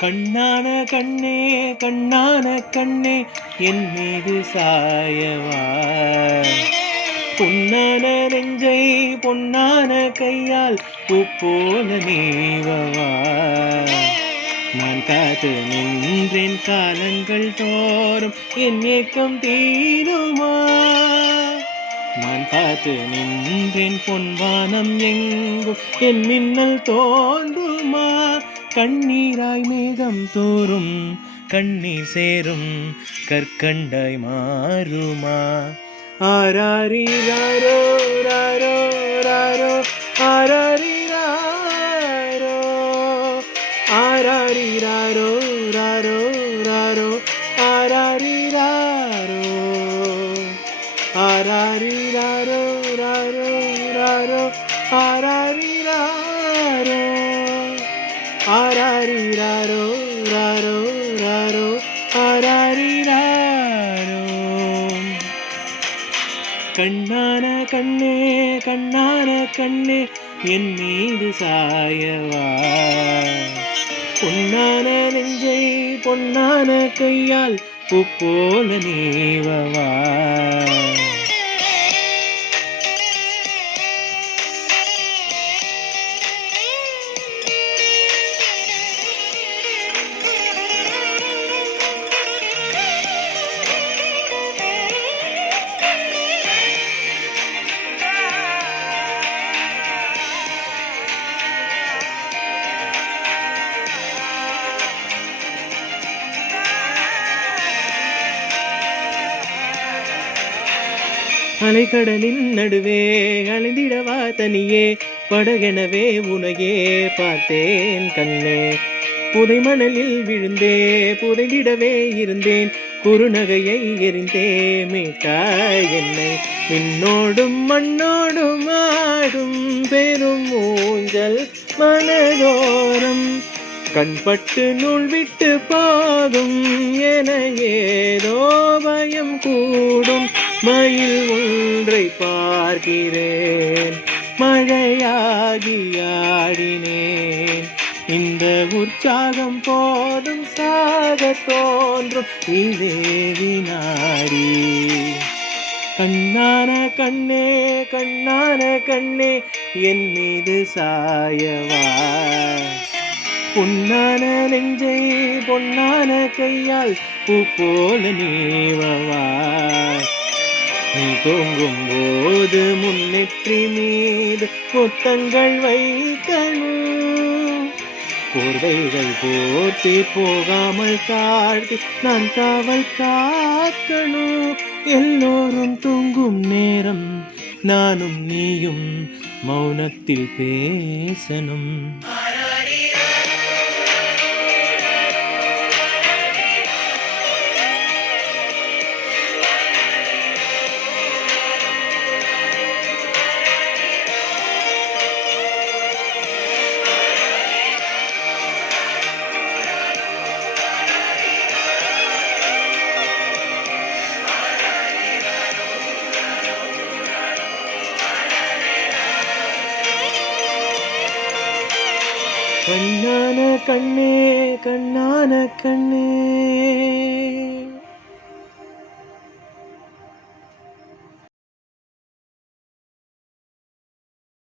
கண்ணான கண்ணே கண்ணான கண்ணே என் மீது சாயவா, பொன்னான நெஞ்சை பொன்னான கையால் பூப்போல நீவவா. நான் காத்து நின்றேன் காலங்கள் தோறும் என் ஏக்கம் தீருமா. நான் காத்து நின்றேன் பொன்வானம் எங்கும் என் மின்னல் தோன்றுமா. கண்ணீராய் மேகம் தோறும் கண்ணீர் சேரும் கற்கண்டாய் மாறுமா. ஆராரிராரோ ராரோ ராரோ ஆராரிராரோ ஆராரிராரோ ராரோ ராரோ ஆராரிராரோ ஆராரிராரோ ராரோ ராரோ ஆராரிராரோ ஆராரிராரோ ராரோ ராரோ ஆராரிராரோ. கண்ணான கண்ணே கண்ணான கண்ணே என் மீது சாயவா, பொன்னான நெஞ்சை பொன்னான கையால் பூப்போல நீவவா. அலைக்கடலின் நடுவே அலைந்திடவா தனியே, படகெனவே உனையே பார்த்தேன் கண்ணே. புதை மணலில் விழுந்தே புதைந்திடவே இருந்தேன், குறுநகையை எறிந்தே மீட்டாய் என்னை. விண்ணோடும் மண்ணோடும் ஆடும் பெரும் ஊஞ்சல் மனதோரம், கண்பட்டு நூல் விட்டு போகும் என ஏதோ பயம் கூடும். மயில் ஒன்றை பார்க்கிறேன் மழையாகி ஆடினேன், இந்த உற்சாகம் போதும் சாக தோன்றும் இதே வினாடி. கண்ணான கண்ணே கண்ணான கண்ணே என் மீது சாயவா, பொன்னான நெஞ்சை பொன்னான கையால் பூப்போல நீவவா. நீ தூங்கும் போது முன்னெற்றி மீது முத்தங்கள் வைக்கணும், போர்வைகள் போர்த்தி போகாமல் தாழ்த்தி நான் காவல் காக்கணும். எல்லோரும் தூங்கும் நேரம் நானும் நீயும் மௌனத்தில் பேசணும். கண்ணான கண்ணே கண்ணான கண்ணே